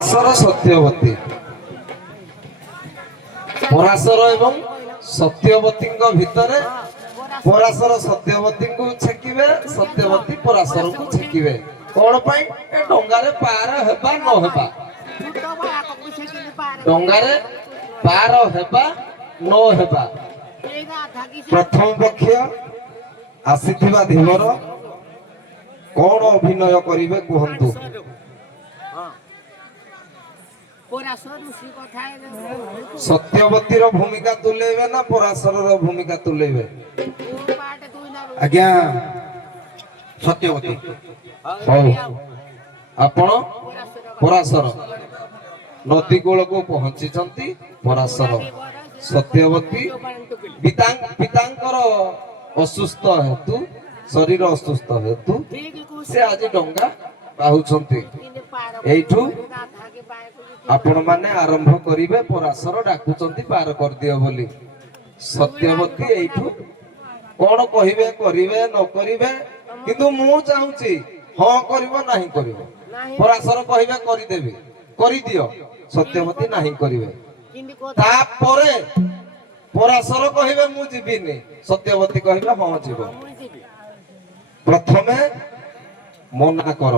ସତ୍ୟବତୀ ପରାଶର ଏବଂ ସତ୍ୟବତୀଙ୍କ ଭିତରେ ପରାଶର ସତ୍ୟବତୀଙ୍କୁ ଛେକିବେ, ସତ୍ୟବତୀ ପରାଶରକୁ ଛେକିବେ। କଣ ପାଇଁ? ଏ ଡଙ୍ଗାରେ ପାର ହେବା ନ ହେବା, ଡଙ୍ଗାରେ ପାର ହେବା ନ ହେବା। ପ୍ରଥମ ପକ୍ଷ ଆସିଥିବା ଧୀବର କଣ ଅଭିନୟ କରିବେ କୁହନ୍ତୁ? ସତ୍ୟବତୀର ଭୂମିକା ତୁଲେଇବେ ନା ପରାଶରର ଭୂମିକା ତୁଲେଇବେ? ଆଜ୍ଞା ସତ୍ୟବତୀ। ହଉ, ଆପଣ ପରାଶର ନଦୀ କୂଳକୁ ପହଞ୍ଚିଛନ୍ତି। ପରାଶର ସତ୍ୟବତୀ ପିତାଙ୍କର ଅସୁସ୍ଥ ହେତୁ, ଶରୀର ଅସୁସ୍ଥ ହେତୁ ସେ ଆଜି ଡଙ୍ଗା ବାହୁଛନ୍ତି। ଏଇଠୁ ଆପଣ ମାନେ ଆରମ୍ଭ କରିବେ। ପରାଶର ଡାକୁଛନ୍ତି ପାର କରିଦିଅ ବୋଲି। ସତ୍ୟବତୀ ଏଇଠୁ କଣ କହିବେ, କରିବେ ନ କରିବେ, କିନ୍ତୁ ମୁଁ ଚାହୁଁଛି ହଁ କରିବ ନାହିଁ କରିବ। ପରାଶର କହିବେ କରିଦେବି, କରିଦିଅ। ସତ୍ୟବତୀ ନାହିଁ କରିବେ। ତାପରେ ପରାଶର କହିବେ ମୁଁ ଯିବିନି, ସତ୍ୟବତୀ କହିବେ ହଁ ଯିବ। ପ୍ରଥମେ ମନା କର।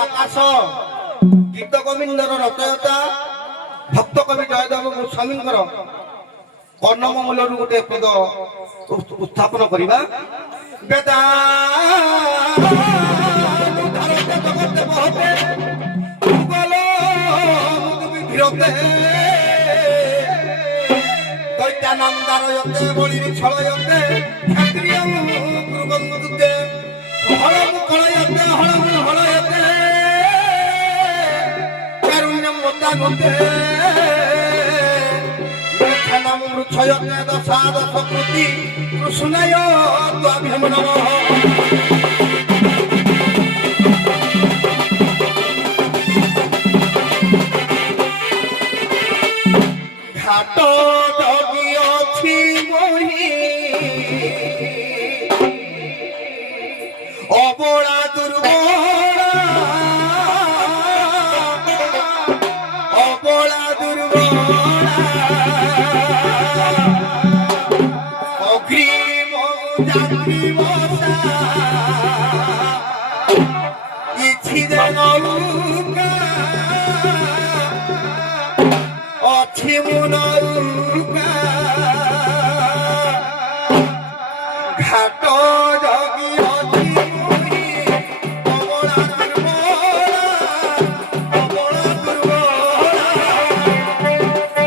ଆକାଶ ଗୀତ ଗୋବିନ୍ଦର ରଚୟତା ଭକ୍ତ କବି ଜୟଦେବ ଗୋସ୍ୱାମୀଙ୍କର କର୍ଣ୍ଣମୂଳରୁ ଗୋଟେ ପଦ ଉତ୍ଥାପନ କରିବା। ବେଦା দৈত্যানন্দারয়তে বলির ছলয়তে ক্ষত্রিয়ং কুরুবন্ধুতে হরম কলয়তে হরম হলয়তে কারুণ্যম মতানতে মেখনম রুচ্ছয়তে দশাদশ কৃতি কৃষ্ণায় ত্বাভ্যম নমঃ। ঘাট জগি অছি বহি অবলা দুর্বলা, অবলা দুর্বলা অগ্রিম যাত্রী বসা ইছি যে নৌকা অছি মুনৌকা ঘাট জগি অছি মুহি অবলা দুর্বলা, অবলা দুর্বলা। অগ্রিম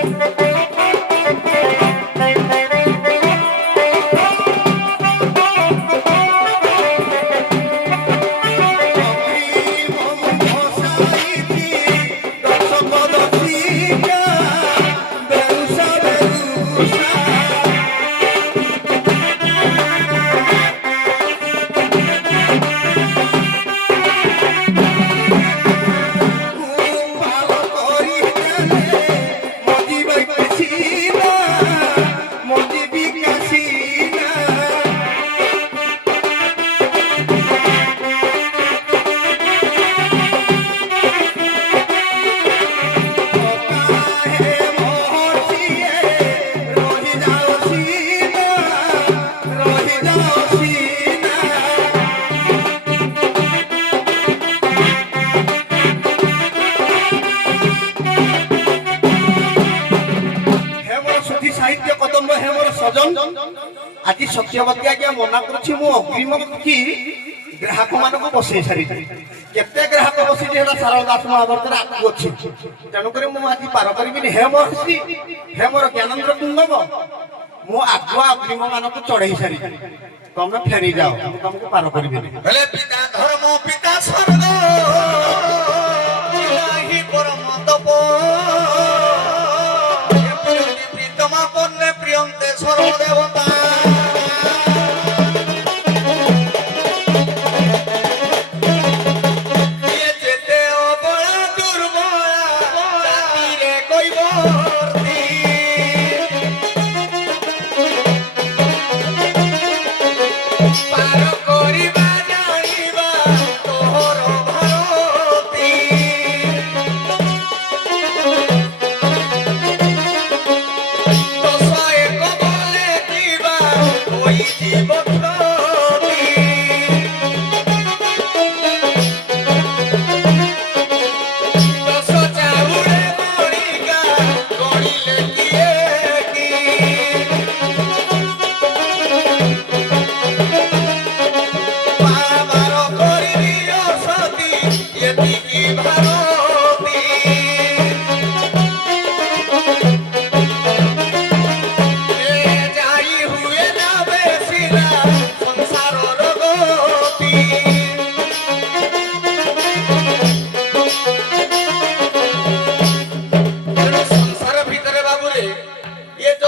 ঘোষাইতি দশপদশিকা বেউসা বেউসা ভালো করি গেলে মজি বিকাশিনা, মজি বিকাশিনা। কাহে মহর্ষিয়ে রহি যাও সীনা, রহি যাও সীনা। হেমর সুধি সাহিত্য কদম্ব হেমর সজন আଜି ସତ୍ୟବତୀ ଆଜ୍ଞା ମନା କରୁଛି। ମୁଁ ଅଗ୍ରିମ କି ଗ୍ରାହକ ମାନଙ୍କୁ ବସେଇ ସାରିଛି। କେତେ ଗ୍ରାହକ ବସିଛି ହେଲା ସାରଳା ଦାସ ମହାଭାରତରେ ଆଗକୁ ଅଛି। ତେଣୁକରି ମୁଁ ଆଜି ପାର କରିବିନି। ହେ ମହର୍ଷି, ହେ ମୋର ଜ୍ଞାନେନ୍ଦ୍ର କୁନ୍ଦବ, ମୁଁ ଆଗୁଆ ଅଗ୍ରିମ ମାନଙ୍କୁ ଚଢେଇ ସାରିଛି। ତମେ ଫେରି ଯାଅ, ମୁଁ ତମକୁ ପାର କରିବିନି। ହେଲେ ପିତା ଧର୍ମ ପିତା ସ୍ୱର୍ଗ ନାହିଁ ପରମ ତପ ପ୍ରୀତମା ପନ୍ନେ ପ୍ରିୟନ୍ତେ ସର୍ବଦେବତା ଯେତେ ଅବଳା ଦୁର୍ବଳା ରାତିରେ କହିବ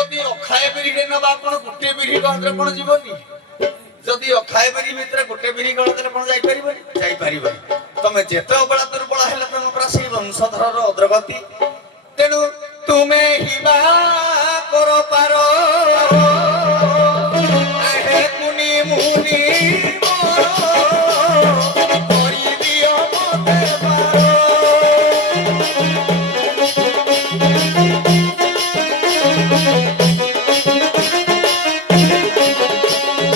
ଯଦି ଅଖାଏ ବିରିରେ ନବା ଆପଣ ଗୋଟେ ବିରି ଗଣରେ କଣ ଯିବନି? ଯଦି ଅଖାଏ ବିରି ଭିତରେ ଗୋଟେ ବିରି ଗଣରେ କଣ ଯାଇପାରିବନି? ଯାଇପାରିବନି। ତମେ ଯେତେ ଅବଳା ଦୁର୍ବଳ ହେଲେ ତମ ପୁରା ସେଇ ବଂଶଧରର ଅଗ୍ରଗତି। ତେଣୁ ତୁମେ ହିବା କର ପାର ଆହେ କୁନି ମୁନି ମୋର କରିଦିଅ ମତେ ପାର।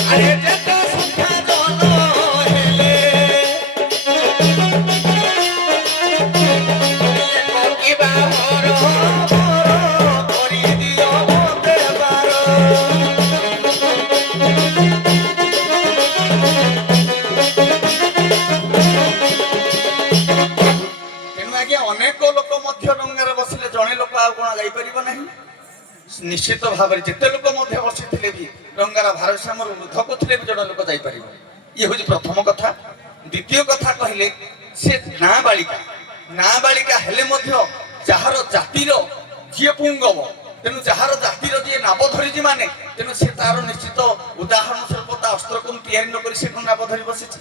আরে যেতে সুখা জন হেলে কিবা মর করি দিও মতে পার। তেଣୁ ଆଜ୍ଞା ଅନେକ ଲୋକ ମଧ୍ୟ ଡଙ୍ଗାରେ ବସିଲେ ଜଣେ ଲୋକ ଆଉ କଣ ଯାଇପାରିବ ନାହିଁ? ନିଶ୍ଚିତ ଭାବରେ ଯେତେ ଲୋକ ମଧ୍ୟ ବସିଥିଲେ ବି ଡଙ୍ଗାର ଭାରସାମ୍ୟ ଉର୍ଦ୍ଧ୍ୱକୁ ଥିଲେ ବି ଜଣେ ଲୋକ ଯାଇପାରିବ। ଇଏ ହଉଛି ପ୍ରଥମ କଥା। ଦ୍ୱିତୀୟ କଥା କହିଲେ ସେ ନାବାଳିକା ହେଲେ ମଧ୍ୟ ଯାହାର ଜାତିର ଯିଏ ପୁଙ୍ଗବ, ତେଣୁ ଯାହାର ଜାତିର ଯିଏ ନାବ ଧରିଛି ମାନେ ତେଣୁ ସେ ତାର ନିଶ୍ଚିତ ଉଦାହରଣ ସ୍ୱରୂପ ତା ଅସ୍ତ୍ରକୁ ତିଆରି ନକରି ସେ କଣ ନାବ ଧରି ବସିଛି।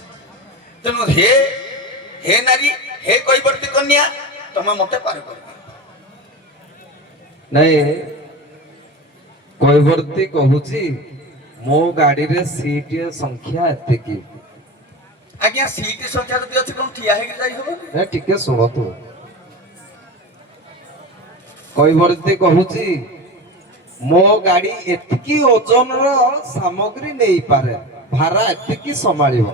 ତେଣୁ ହେ ନାରୀ, ହେ କୈବର୍ତ୍ତୀ କନ୍ୟା, ତମେ ମତେ ପାର କରିବ। ନାଇଁ, କୈବର୍ତ୍ତୀ କହୁଛି ମୋ ଗାଡିରେ ସିଟ ସଂଖ୍ୟା ଏତିକି। ଆଜ୍ଞା ସିଟ ସଂଖ୍ୟା ଯଦି ଅଛି କଣ ଠିଆ ହେଇକି ଯାଇ ହବନି? ଟିକେ ଶୁଣନ୍ତୁ। କୈବର୍ତ୍ତୀ କହୁଛି ମୋ ଗାଡି ଏତିକି ଓଜନର ସାମଗ୍ରୀ ନେଇପାରେ, ଭାରା ଏତିକି ସମ୍ଭାଳିବ।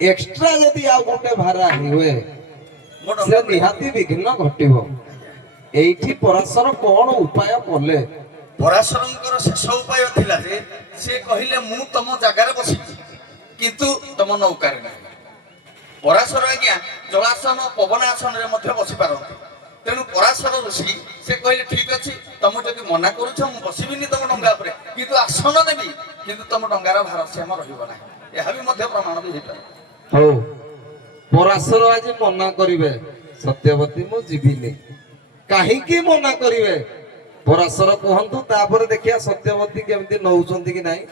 ଏକ୍ସଟ୍ରା ଯଦି ଆଉ ଗୋଟେ ଭାରା ହୁଏ ସେ ନିହାତି ବିଘ୍ନ ଘଟିବ। ଏଇଠି ପରାଶର କଣ ଉପାୟ କଲେ? ପରାଶରଙ୍କର ଶେଷ ଉପାୟ ଥିଲା ଯେ ସେ କହିଲେ ମୁଁ ତମ ଜାଗାରେ ବସିଛି କିନ୍ତୁ ତମ ନୌକାରେ ନାହିଁ। ପରାଶର ଆଜ୍ଞା ଜଳାସନ ପବନାସନରେ ମଧ୍ୟ ବସି ପାରନ୍ତି। ତେଣୁ ପରାଶର ଋଷି ସେ କହିଲେ ଠିକ ଅଛି, ତମେ ଯଦି ମନା କରୁଛ ମୁଁ ବସିବିନି ତମ ଡଙ୍ଗା ଉପରେ, କିନ୍ତୁ ଆସନ ଦେବି, କିନ୍ତୁ ତମ ଡଙ୍ଗାର ଭାରସାମ୍ୟ ରହିବ ନାହିଁ। ଏହା ବି ମଧ୍ୟ ପ୍ରମାଣ ବି ହେଇପାରେ। ହଉ, ପରାଶର ଆଜି ମନା କରିବେ ସତ୍ୟବତୀ ମୁଁ ଯିବିନି। କାହିଁକି ମନା କରିବେ ପରାଶର କୁହନ୍ତୁ, ତାପରେ ଦେଖିବା ସତ୍ୟବତୀ କେମିତି ନଉଛନ୍ତି କି ନାହିଁ।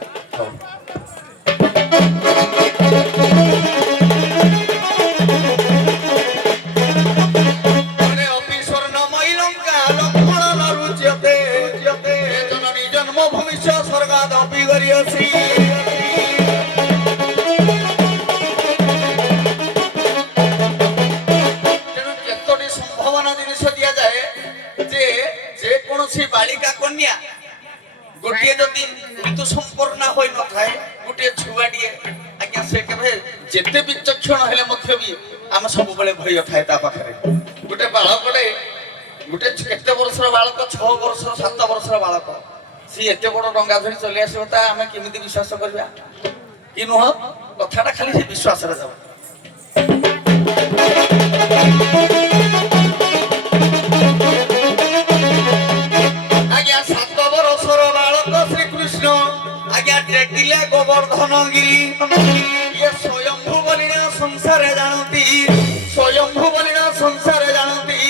ବାଳିକା କନ୍ୟା ଗୋଟିଏ ଯଦି ଋତୁ ସମ୍ପୂର୍ଣ୍ଣ ହୋଇନଥାଏ, ଗୋଟିଏ ଛୁଆଟିଏ ଆଜ୍ଞା ସେ କେବେ ଯେତେ ବିଚକ୍ଷଣ ହେଲେ ମଧ୍ୟ ବି ଆମେ ସବୁବେଳେ ଭୟ ଥାଏ ତା ପାଖରେ। ଗୋଟେ ବାଳକଟେ, ଗୋଟେ କେତେ ବର୍ଷର ବାଳକ, 6 ବର୍ଷର 7 ବର୍ଷର ବାଳକ, ସିଏ ଏତେ ବଡ ଡଙ୍ଗା ଧରି ଚଲି ଆସିବ, ତା ଆମେ କେମିତି ବିଶ୍ୱାସ କରିବା? କି ନୁହଁ, କଥାଟା ଖାଲି ସେ ବିଶ୍ୱାସରେ ଯାଉ। टेकिले गोवर्धन गिरी ये स्वयंभू बलिना संसार जानती, स्वयंभू बलिना संसार जानती,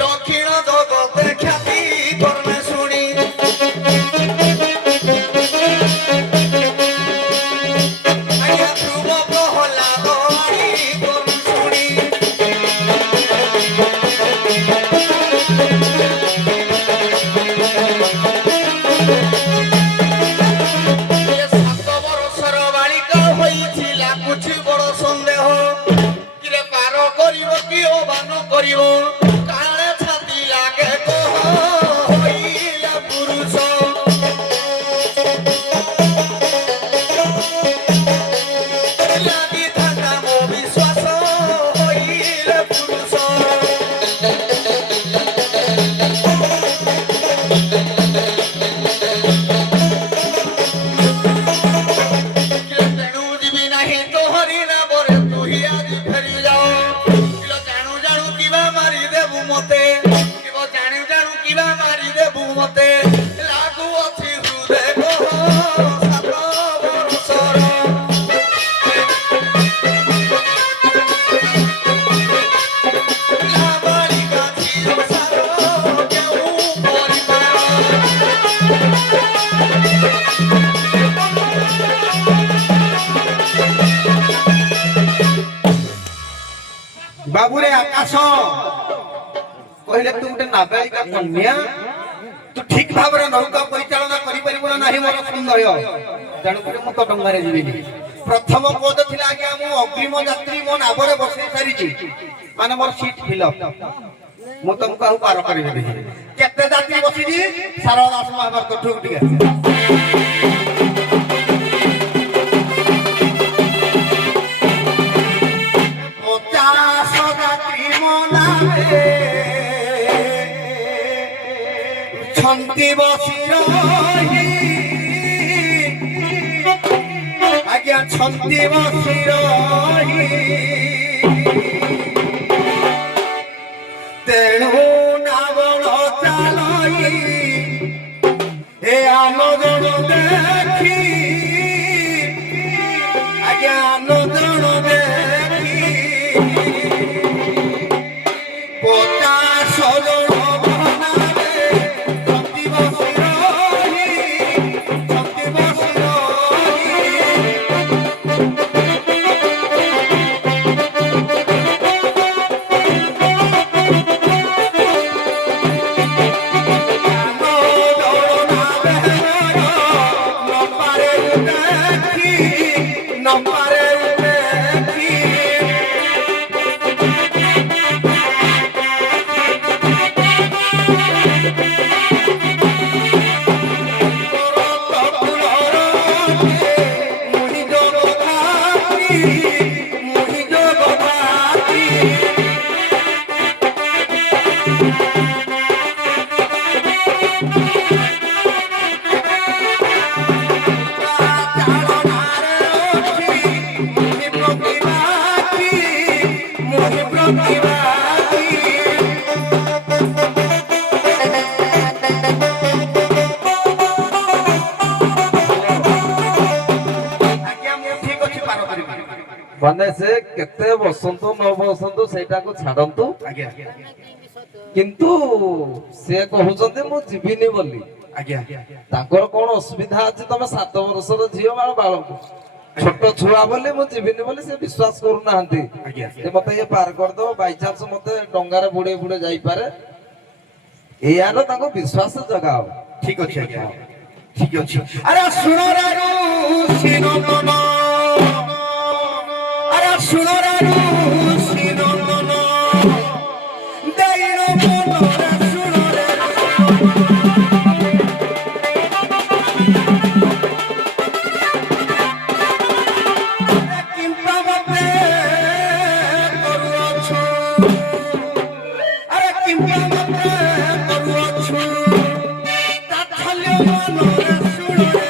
दक्षिण जगते ख्याति कर्मे शुणी। आज्ञा ध्रुव प्रहलाद कर्म शुणी ବାବୁରେ ଆକାଶ କହିଲେ ତୁ ଗୋଟେ ନାବାଳିକା କନ୍ୟା ତୁ ଠିକ ଭାବରେ ନୌକା ପରିଚାଳନା କରିପାରିବୁ ନା ନାହିଁ ମୋର ସନ୍ଦେହ ତେଣୁକରି ମୁଁ ତ ଡଙ୍ଗାରେ ଯିବିନି ପ୍ରଥମ ପଦ ଥିଲା ଆଜ୍ଞା ମୁଁ ଅଗ୍ରିମ ଯାତ୍ରୀ ମୋ ନାବରେ ବସେଇ ସାରିଛି ମାନେ ମୋର ସିଟ୍ ଫିଲଅପ ମୁଁ ତମକୁ ଆଉ ପାର କରିବି କେତେ ଯାତ୍ରୀ ବସିଛି ସାରଳା ଦାସ ମହାଭାରତ ଠୁ ଟିକେ छंती बसी रही आज्ञा छंती बसी रही तेणु नावण चालई ए आनोदन देखी आज्ञा आनोदन देखी पचास जन ମାନେ ସେ କେତେ ବସନ୍ତୁ ନ ବସନ୍ତୁ ସେଇଟାକୁ ଛାଡନ୍ତୁ आज्ञा କିନ୍ତୁ ସେ କହୁଛନ୍ତି ମୁଁ ଯିବିନି ବୋଲି आज्ञा ତାଙ୍କର କଣ ଅସୁବିଧା ଅଛି ତମେ 7 ବର୍ଷର ଝିଅ ବାଳକ ଛୋଟ ଛୁଆ ବୋଲି ମୁଁ ଯିବିନି ବୋଲି ସେ ବିଶ୍ୱାସ କରୁନାହାନ୍ତି आज्ञा ଯେ ମତେ ଇଏ ପାର କରିଦବ ବାଇଚାନ୍ସ ମତେ ଡଙ୍ଗାରେ ବୁଡେଇ ବୁଡେଇ ଯାଇପାରେ ଏହାର ତାଙ୍କୁ ବିଶ୍ୱାସ ଜଗାଅ ठीक अच्छे आज्ञा ठीक अच्छे अरे सुनरारू सिनोनन अरे सुनरारू सिनोनन देइनो मनरे सुनरे किंपा मते करूछु अरे किंपा मते करूछु ताथल्य मनरे सुनरे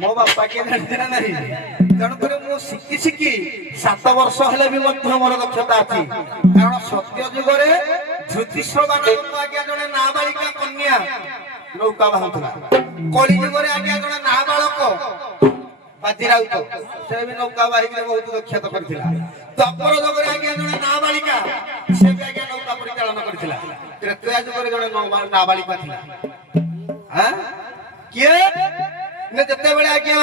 मो बापा के जानते ना नहीं तेणु कर मु शिखी शिखी 7 वर्ष हेले भी मध्य मोर दक्षता अछि कारण सत्य जुगरे ज्योतिष बानक आज्ञा जने नाबालिका कन्या नौका बाहुतला कली जुगरे आज्ञा जने नाबालक बाजीराउत से भी नौका बाहि के बहुत दक्षता करथिला द्वापर जुगरे आज्ञा जने नाबालिका से भी आज्ञा नौका परिचालन करथिला त्रेता जुगरे जने नाबालिका थिला हां किए ने जते बेले आज्ञा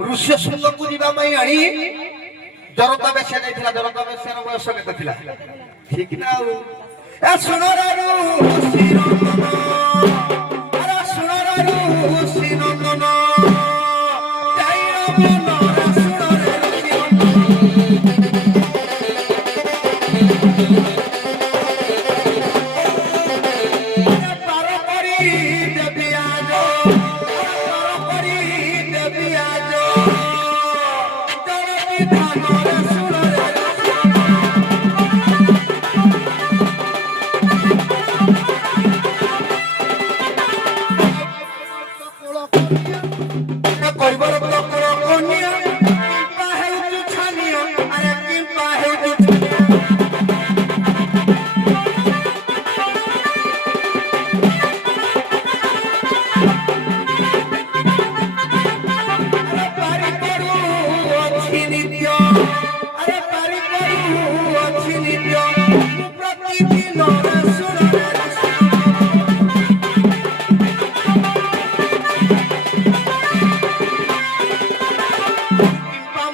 ऋष्य शृंग को जीवा मई आनी जरता बेसे जाइथिला जरता बेसे रो बयस केते थिला ठीक ना ए सुनरारू सिरनन अरे सुनरारू सिरनन जाइरो मनरा सुनरारू सिरनन पार करी देबी आजो नित्य ଆରେ ପାରି କରୁ ଅଛି ନିତ୍ୟ ମୁଁ ପ୍ରତିଦିନ ସୁରରେ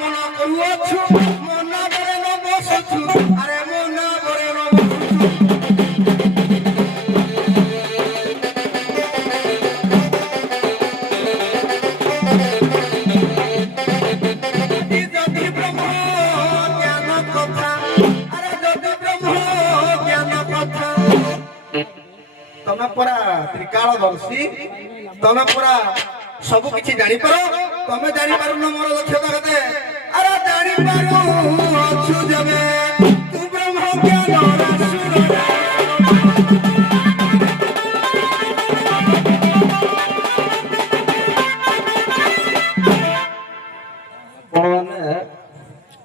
ମନ କରୁଅଛୁ ମନ ବରେ ନ ବସୁଛୁ ଆରେ ମନ ବରେ ନ ବସୁଛୁ ଯଦି ବ୍ରହ୍ମ ଜ୍ଞାନ କଥା ଆରେ ଯଦି ବ୍ରହ୍ମ ଜ୍ଞାନ କଥା ତମେ ପୁରା ତ୍ରିକାଳଦର୍ଶୀ ତମେ ପୁରା ସବୁ କିଛି ଜାଣିପାର ତମେ ଜାଣିପାରୁନ ମୋର ଦକ୍ଷତା କେତେ ଆରେ ଜାଣିପାରୁ ଅଛୁ ଯେବେ ତୁ ବ୍ରହ୍ମ ଜ୍ଞାନ ସୁରରେ ଆପଣ ମାନେ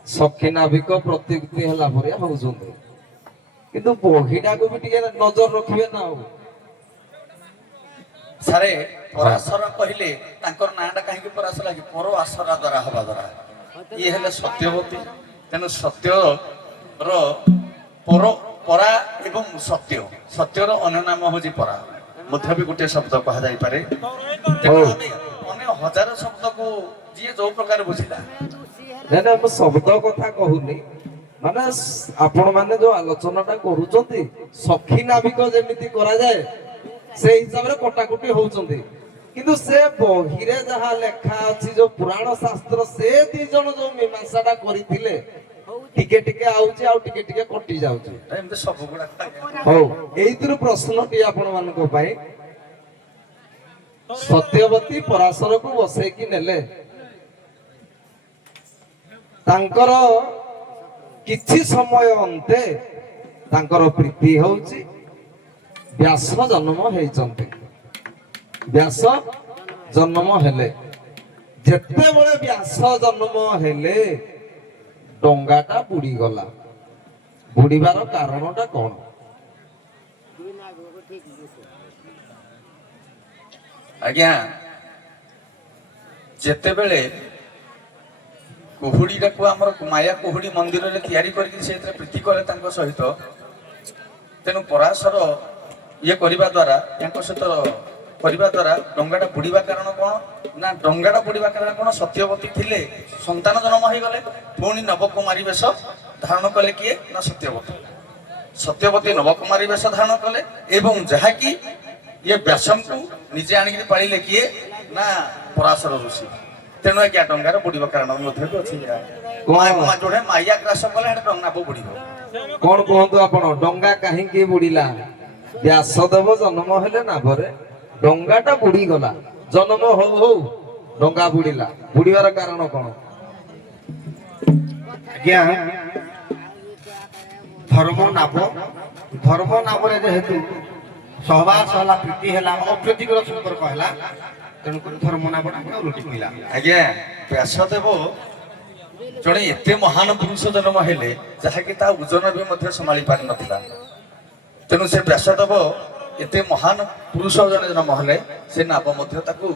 ସଖୀ ନାଭିକ ପ୍ରତିଯୁକ୍ତି ହେଲା ଭଳିଆ ହଉଛନ୍ତି, କିନ୍ତୁ ବହିଟାକୁ ବି ଟିକେ ନଜର ରଖିବେ ନା ଆଉ। ସାରେ ପରାଶର କହିଲେ ତାଙ୍କର ନାଁଟା କାହିଁକି ପରାଶର ଲାଗି ପର ଆଶରା ଦ୍ୱାରା ହବା ଦ୍ୱାରା ଇଏ ହେଲେ ସତ୍ୟବତୀ ତେଣୁ ସତ୍ୟର ପର ପରା ଏବଂ ସତ୍ୟର ଅନ୍ୟ ନାମ ହଉଛି ପରା ମଧ୍ୟ ବି ଗୋଟିଏ ଶବ୍ଦ କୁହାଯାଇପାରେ। ତେଣୁ ଆମେ ଅନ୍ୟ ହଜାର ଶବ୍ଦକୁ ଯିଏ ଯୋଉ ପ୍ରକାର ବୁଝିଲା ନାଇଁ ନାଇଁ ମୁଁ ଶବ୍ଦ କଥା କହୁନି, ମାନେ ଆପଣ ମାନେ ଯୋଉ ଆଲୋଚନା ଟା କରୁଛନ୍ତି ସଖୀ ନାଭିକ ଯେମିତି କରାଯାଏ ସେ ହିସାବରେ କଟାକଟି ହଉଛନ୍ତି, କିନ୍ତୁ ସେ ବହିରେ ଯାହା ଲେଖା ଅଛି ଯୋଉ ପୁରାଣ ଶାସ୍ତ୍ର ସେ ଦି ଜଣ ଯୋଉ ମୀମାଂସା ଟା କରିଥିଲେ ଟିକେ ଟିକେ ଆଉଛି ଆଉ ଟିକେ ଟିକେ କଟି ଯାଉଛି। ଏମିତି ସବୁ ଗୁଡାକ ହଉ, ଏଇଥିରୁ ପ୍ରଶ୍ନଟି ଆପଣ ମାନଙ୍କ ପାଇଁ। ସତ୍ୟବତୀ ପରାଶରକୁ ବସେଇକି ନେଲେ, ତାଙ୍କର କିଛି ସମୟ ଅନ୍ତେ ତାଙ୍କର ପ୍ରୀତି ହଉଛି, ବ୍ୟାସ ଜନ୍ମ ହେଇଛନ୍ତି। ବ୍ୟାସ ଜନ୍ମ ହେଲେ, ଯେତେବେଳେ ବ୍ୟାସ ଜନ୍ମ ହେଲେ ଡଙ୍ଗାଟା ବୁଡିଗଲା। ବୁଡିବାର କାରଣଟା କଣ? ଆଜ୍ଞା ଯେତେବେଳେ କୁହୁଡିଟାକୁ ଆମର ମାୟା କୁହୁଡି ମନ୍ଦିରରେ ତିଆରି କରିକି ସେଥିରେ ପ୍ରୀତି କଲେ ତାଙ୍କ ସହିତ, ତେଣୁ ପରାଶର ଇଏ କରିବା ଦ୍ୱାରା ତାଙ୍କ ସହିତ କରିବା ଦ୍ୱାରା ଡଙ୍ଗାଟା ବୁଡିବା କାରଣ କଣ ନା ଡଙ୍ଗାଟା ବୁଡିବା କାରଣ କଣ ସତ୍ୟବତୀ ଥିଲେ ସନ୍ତାନ ଜନ୍ମ ହେଇଗଲେ, ପୁଣି ନବକୁମାରୀ ବେଶ ଧାରଣ କଲେ କିଏ ନା ସତ୍ୟବତୀ ନବକୁମାରୀ ବେଶ ଧାରଣ କଲେ ଏବଂ ଯାହାକି ଇଏ ବ୍ୟାସଙ୍କୁ ନିଜେ ଆଣିକି ପାଳିଲେ କିଏ ନା ପରାଶର ଋଷି। ତେଣୁ ଆଜ୍ଞା ଡଙ୍ଗାର ବୁଡିବା କାରଣ ମଧ୍ୟ ବି ଅଛି। ଯୋଉଟା ମାୟା ଗ୍ରାସ କଲେ ସେଟା ଡଙ୍ଗା ବୁଡିବ। କଣ କୁହନ୍ତୁ ଆପଣ, ଡଙ୍ଗା କାହିଁକି ବୁଡିଲା? ବ୍ୟାସଦେବ ଜନ୍ମ ହେଲେ ନାଭରେ, ଡଙ୍ଗାଟା ବୁଡିଗଲା। ଜନ୍ମ ହଉ ହଉ ଡଙ୍ଗା ବୁଡିଲା, ବୁଡିବାର କାରଣ କଣ? ଆଜ୍ଞା ଧର୍ମ ନାମରେ ଯେହେତୁ ସହବାସ ହେଲା, ପ୍ରୀତି ହେଲା, ଅପ୍ରୀତିକର ସମ୍ପର୍କ ହେଲା, ତେଣୁକରି ଧର୍ମ ନାମଟା ଓଲଟି ପଇଲା। ଆଜ୍ଞା ବ୍ୟାସଦେବ ଜଣେ ଏତେ ମହାନ ପୁରୁଷ ଜନ୍ମ ହେଲେ ଯାହାକି ତା ଓଜନ ବି ମଧ୍ୟ ସମ୍ଭାଳି ପାରିନଥିଲା। ତେଣୁ ସେ ବ୍ୟାସଦେବ ଏତେ ମହାନ ପୁରୁଷ ଜଣେ ଜନ୍ମ ହେଲେ ସେ ନାବ ମଧ୍ୟ ତାକୁ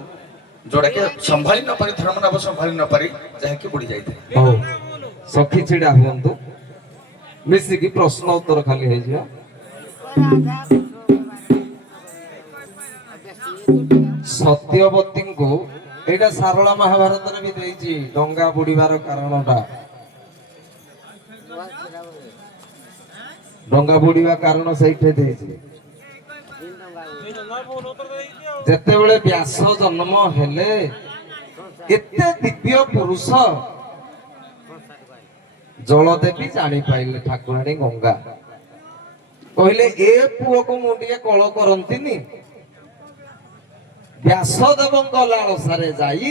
ଯୋଉଟାକି ସମ୍ଭାଳି ନ ପାରି, ଧର୍ମ ନାବ ସମ୍ଭାଳି ନ ପାରି ଯାହାକି ବୁଡି ଯାଇଥାଏ। ହଉ, ସଖୀ ଛିଡା ହୁଅନ୍ତୁ, ମିଶିକି ପ୍ରଶ୍ନ ଉତ୍ତର ଖାଲି ହେଇଯିବ। ସତ୍ୟବତୀଙ୍କୁ ଏଇଟା ସାରଳା ମହାଭାରତରେ ବି ଦେଇଛି ଡଙ୍ଗା ବୁଡିବାର କାରଣଟା। ଡଙ୍ଗା ବୁଡିବା କାରଣ ସେଇଠି ଦେଇଛି। ଯେତେବେଳେ ବ୍ୟାସ ଜନ୍ମ ହେଲେ, ଏତେ ଦିବ୍ୟ ପୁରୁଷ ଜଳଦେବୀ ଜାଣିପାଇଲେ ଠାକୁରାଣୀ ଗଙ୍ଗା, କହିଲେ ଏ ପୁଅକୁ ମୁଁ ଟିକେ କଳ କରନ୍ତିନି। ବ୍ୟାସଦେବଙ୍କ ଲାଳସାରେ ଯାଇ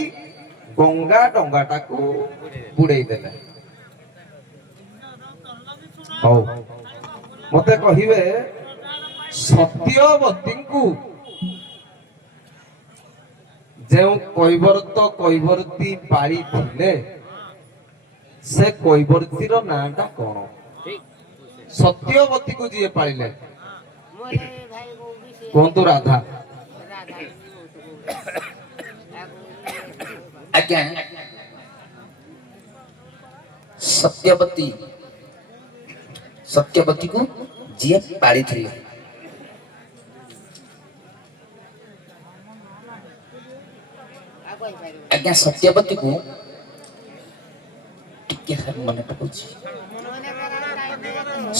ଗଙ୍ଗା ଡଙ୍ଗାଟାକୁ ବୁଡେଇ ଦେଲେ। ହଉ, ମତେ କହିବେ ସତ୍ୟବତୀଙ୍କୁ ଯେଉଁ କୈବର୍ତ୍ତୀ ପାଳିଥିଲେ ସେ କୈବର୍ତ୍ତୀର ନାଁଟା କଣ? ସତ୍ୟବତୀକୁ ଯିଏ ପାଳିଲେ କୁହନ୍ତୁ ରାଧା। ଆଜ୍ଞା ସତ୍ୟବତୀ ସତ୍ୟବତୀକୁ ଯିଏ ପାଳିଥିଲେ ଆଜ୍ଞା ସତ୍ୟବତୀକୁ ଟିକେ ମନେ ପକାଉଛି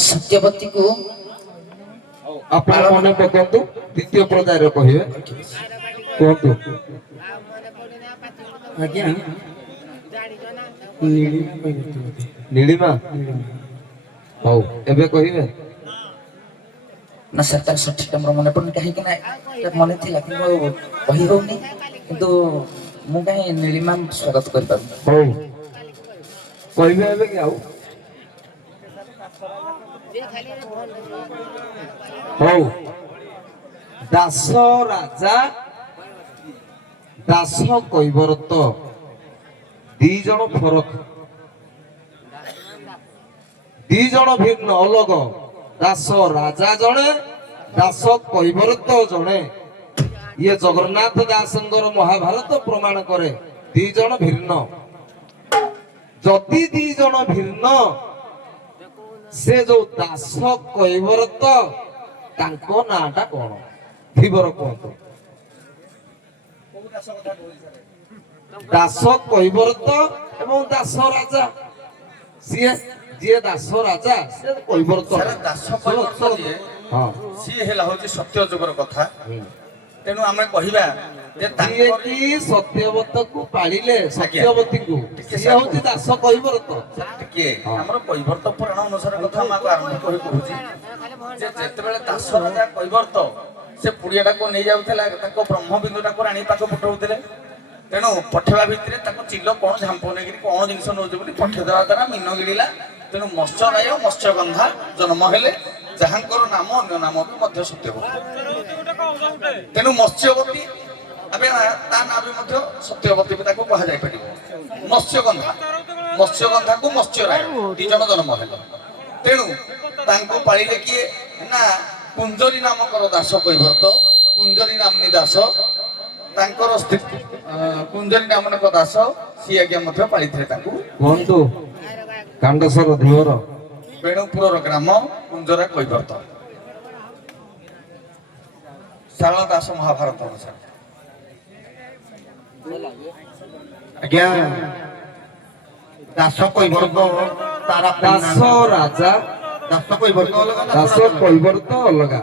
ସତ୍ୟବତୀକୁ ଆପଣ ମନେ ପକାନ୍ତୁ ଦ୍ୱିତୀୟ ପର୍ଯ୍ୟାୟରେ କହିବେ କୁହନ୍ତୁ ଆଜ୍ଞା ନୀଳିମା ହଉ ଏବେ କହିବେ ନା ସାର୍ ତାର ସଠିକ ଆମର ମନେ ପଡୁନି କାହିଁକି ନା ଏଟା ମନେ ଥିଲା କିନ୍ତୁ ଆଉ କହି ହଉନି କିନ୍ତୁ ମୁଁ କାହିଁ ନୀଳିମା ସ୍ୱାଗତ କରିପାରୁନି ହଉ କହିବେ ଏବେ କି ଆଉ ହଉ ଦାସ ରାଜା ଦାସ କୈବର୍ତ୍ତ ଦି ଜଣ ଫରକ ଦି ଜଣ ଭିନ୍ନ ଅଲଗ ଦାସ ରାଜା ଜଣେ ଦାସ କୈବର୍ତ୍ତ ଜଣେ ଇଏ ଜଗନ୍ନାଥ ଦାସଙ୍କର ମହାଭାରତ ପ୍ରମାଣ କରେ ଦି ଜଣ ଭିନ୍ନ ଯଦି ଦି ଜଣ ଭିନ୍ନ ସେ ଯୋଉ ଦାସ କୈବର୍ତ୍ତ ତାଙ୍କ ନାଁଟା କଣ ଧୀବର କୁହନ୍ତୁ ଦାସ କୈବର୍ତ୍ତ ଏବଂ ଦାସ ରାଜା ସିଏ ଯିଏ ଦାସ ରାଜା ସେ କୈବର୍ତ୍ତ ସାରା ଦାସ କୈବର୍ତ୍ତ ଯିଏ ହଁ ସିଏ ହେଲା ହଉଛି ସତ୍ୟ ଯୁଗର କଥା ତେଣୁ ଆମେ କହିବା ଯେ ଯିଏ ତାଙ୍କର କି ସତ୍ୟବତକୁ ପାଳିଲେ ସତ୍ୟବତୀକୁ ସିଏ ହଉଛି ଦାସ କୈବର୍ତ୍ତ ଟିକେ ଆମର କୈବର୍ତ୍ତ ପୁରାଣ ଅନୁସାରେ କଥା ମୁଁ ଆଗ ଆରମ୍ଭ କରି କହୁଛି ଯେ ଯେତେବେଳେ ଦାସ ରାଜା କୈବର୍ତ୍ତ ସେ ପୁଡ଼ିଆଟାକୁ ନେଇଯାଉଥିଲା ତାଙ୍କ ବ୍ରହ୍ମବିନ୍ଦୁଟାକୁ ରାଣୀ ପାଖ ପଠଉଥିଲେ ତେଣୁ ପଠେଇବା ଭିତରେ ତାକୁ ଚିଲ କଣ ଝାମ୍ପ ନେଇକିରି କଣ ଜିନିଷ ନେଉଛି ବୋଲି ପଠେଇଦେବା ଦ୍ୱାରା ମୀନ ଗିଳିଲା ତେଣୁ ମତ୍ସ୍ୟରାୟ ମତ୍ସ୍ୟଗନ୍ଧା ଜନ୍ମ ହେଲେ ଯାହାଙ୍କର ନାମ ଅନ୍ୟ ନାମ ବି ମଧ୍ୟ ସତ୍ୟବତୀ ତେଣୁ ମତ୍ସ୍ୟବତୀ ଏବେ ତା ନାଁ ବି ମଧ୍ୟ ସତ୍ୟବତୀ ବି ତାକୁ କୁହାଯାଇପାରିବ ମତ୍ସ୍ୟଗନ୍ଧାକୁ ମତ୍ସ୍ୟରାୟ ଦି ଜଣ ଜନ୍ମ ହେଲେ ତେଣୁ ତାଙ୍କୁ ପାଳିଲେ କିଏ ନା କୁଞ୍ଜରୀ ନାମକର ଦାସ କୈବର୍ତ୍ତ କୁଞ୍ଜରୀ ନାମନୀ ଦାସ ତାଙ୍କର ସ୍ତ୍ରୀ କୁଞ୍ଜରୀ ନାମକ ଦାସ ସିଏ ଆଜ୍ଞା ମଧ୍ୟ ପାଳିଥିଲେ ତାଙ୍କୁ କୁହନ୍ତୁ କାଣ୍ଡସର ଧୀବର ବେଣୁପୁରର ଗ୍ରାମ କୁଞ୍ଜରା କୈବର୍ତ୍ତ ଶାରଳା ଦାସ ମହାଭାରତ ଅନୁସାରେ ଆଜ୍ଞା ଦାସ କୈବର୍ତ୍ତ ତାର ଦାସ ରାଜା ଦାସ କୈବର୍ତ୍ତ ଅଲଗା ଦାସ କୈବର୍ତ୍ତ ଅଲଗା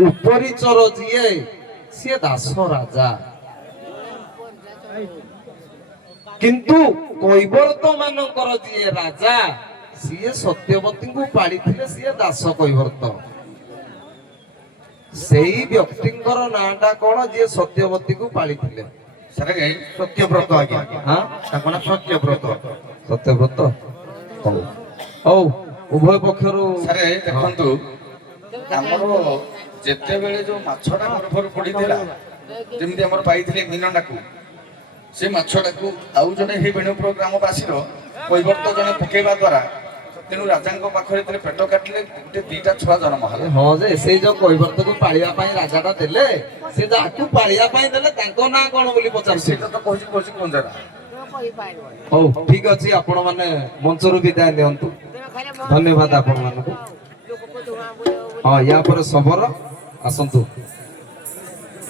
ଉପରିଚର ଯିଏ ସିଏ ଦାସ ରାଜା କିନ୍ତୁ କୈବର୍ତ୍ତ ମାନଙ୍କର ଯିଏ ରାଜା ସିଏ ସତ୍ୟବତୀଙ୍କୁ ପାଳିଥିଲେ ସିଏ ଦାସ କୈବର୍ତ୍ତ ସେଇ ବ୍ୟକ୍ତିଙ୍କର ନାଁଟା କଣ ଯିଏ ସତ୍ୟବତୀକୁ ପାଳିଥିଲେ ସାର୍ ସତ୍ୟବ୍ରତ ଆଜ୍ଞା ହଁ ତାଙ୍କ ନାଁ ସତ୍ୟବ୍ରତ ସତ୍ୟବ୍ରତ ହଉ ହଉ ଉଭୟ ପକ୍ଷରୁ ସାରେ ଦେଖନ୍ତୁ ଆମର ଯେତେବେଳେ ଯୋଉ ମାଛଟା ଗର୍ଭରୁ ପଡିଥିଲା ଯେମିତି ଆମର ପାଇଥିଲେ ମୀନଟାକୁ ସେ ମାଛଟାକୁ ଆଉ ଜଣେ ହେଇ ବେଣୁପୁର ଗ୍ରାମବାସୀର କୈବର୍ତ୍ତ ଜଣେ ପକେଇବା ଦ୍ୱାରା ତେଣୁ ରାଜାଙ୍କ ପାଖରେ ଯେତେବେଳେ ପେଟ କାଟିଲେ ଗୋଟେ ଦିଟା ଛୁଆ ଜନ୍ମ ହେଲା ହଁ ଯେ ସେଇ ଯୋଉ କୈବର୍ତ୍ତକୁ ପାଳିବା ପାଇଁ ରାଜାଟା ଦେଲେ ସେ ଯାହାକୁ ପାଳିବା ପାଇଁ ଦେଲେ ତାଙ୍କ ନାଁ କଣ ବୋଲି ପଚାରୁଛି ସେଇଟା ତ କହୁଛି କୁଞ୍ଜରା ହଉ ଠିକ ଅଛି ଆପଣ ମାନେ ମଞ୍ଚରୁ ବିଦାୟ ନିଅନ୍ତୁ ଧନ୍ୟବାଦ ଆପଣ ମାନଙ୍କୁ ହଁ ୟା ପରେ ଶବର ଆସନ୍ତୁ